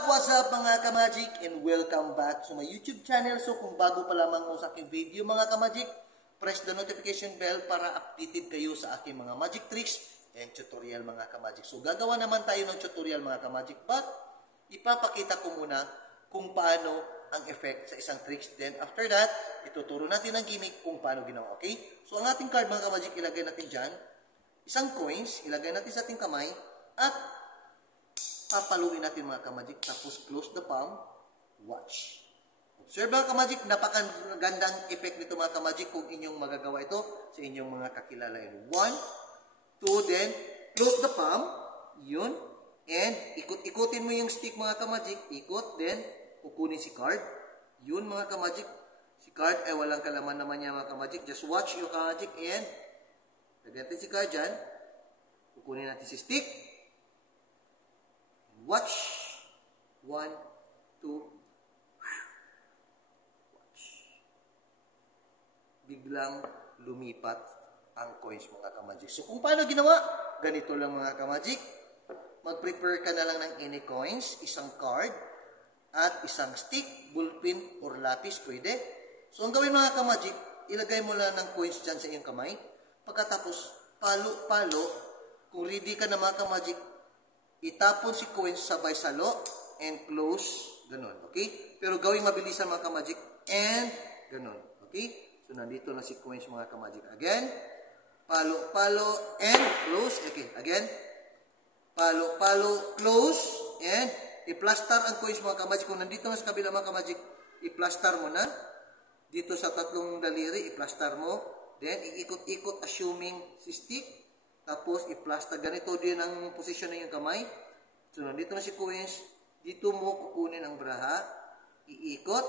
What's up mga ka-magic, and welcome back to my YouTube channel. So kung bago pa lamang mo sa aking video mga ka-magic, press the notification bell para updated kayo sa aking mga magic tricks and tutorial mga ka-magic. So gagawa naman tayo ng tutorial mga ka-magic, but ipapakita ko muna kung paano ang effect sa isang tricks. Then after that, ituturo natin ang gimmick kung paano ginawa, okay? So ang ating card mga ka-magic, ilagay natin dyan. Isang coins, ilagay natin sa ating kamay at papaluin natin mga ka-magic, tapos close the palm, watch. Observe mga ka-magic, napakagandang effect nito mga ka-magic kung inyong magagawa ito sa inyong mga kakilala. 1, 2, then close the palm, yun, and ikot-ikutin mo yung stick mga ka-magic, ikot, then kukunin si card, yun mga ka-magic, si card ay walang kalaman naman niya mga ka-magic, just watch yung ka-magic, and lagyan natin si card dyan, kukunin natin si stick, watch. 1, 2. Watch. Biglang lumipat ang coins mga ka-magic. So kung paano ginawa? Ganito lang mga ka-magic. Mag-prepare ka na lang ng any coins, isang card, at isang stick, ballpen, or lapis, pwede. So ang gawin mga ka-magic, ilagay mo lang ng coins dyan sa iyong kamay. Pagkatapos, palo-palo, kung ready ka na mga ka-magic, itapon si coins sabay salo and close, ganun, okay? Pero gawing mabilisan mga ka-magic and ganun, okay? So nandito na si coins mga ka-magic. Again, palo, palo and close, okay? Again, palo, palo, close and i-plaster ang coins mga ka-magic. Kung nandito na sa kabila mga ka-magic, i-plaster mo na. Dito sa tatlong daliri, i-plaster mo. Then, iikot-ikot assuming si stick. Tapos, i-plaster. Ganito din ang posisyon ng iyong kamay. So, nandito na si coins. Dito mo kukunin ang braha. Iikot.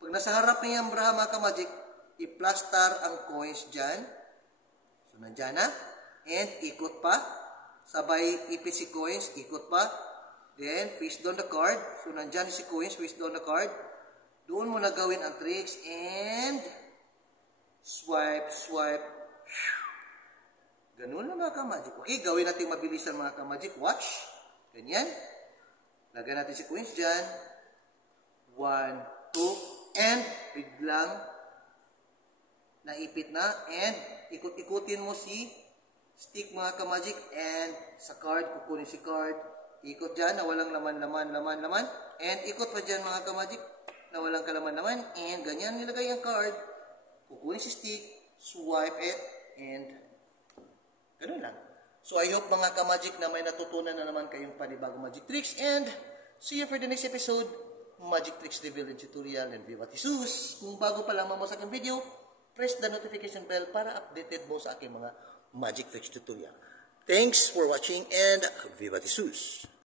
Pag nasa harap niya ang braha, mga ka-magic, i-plaster ang coins dyan. So, nandyan na. And, ikot pa. Sabay, ipit si coins. Ikot pa. Then, face down the card. So, nandyan si coins. Face down the card. Doon mo na gawin ang tricks. And, swipe, swipe. Ganun lang mga ka-magic. Okay, gawin natin mabilisan mga ka-magic. Watch. Ganyan. Lagyan natin si coins dyan. 1, 2, and biglang naipit na. And ikot-ikutin mo si stick mga ka-magic. And sa card, kukunin si card. Ikot dyan na walang laman. And ikot pa dyan mga ka-magic na walang kalaman-laman. And ganyan nilagay ang card. Kukunin si stick. Swipe it. And ganun lang. So I hope mga ka-magic na may natutunan na naman kayong panibagong magic tricks, and see you for the next episode. Magic Tricks Reveal and Tutorial, and Viva Jesus. Kung bago pa lamang mo sa aking video, press the notification bell para updated mo sa aking mga magic tricks tutorial. Thanks for watching, and Viva Jesus.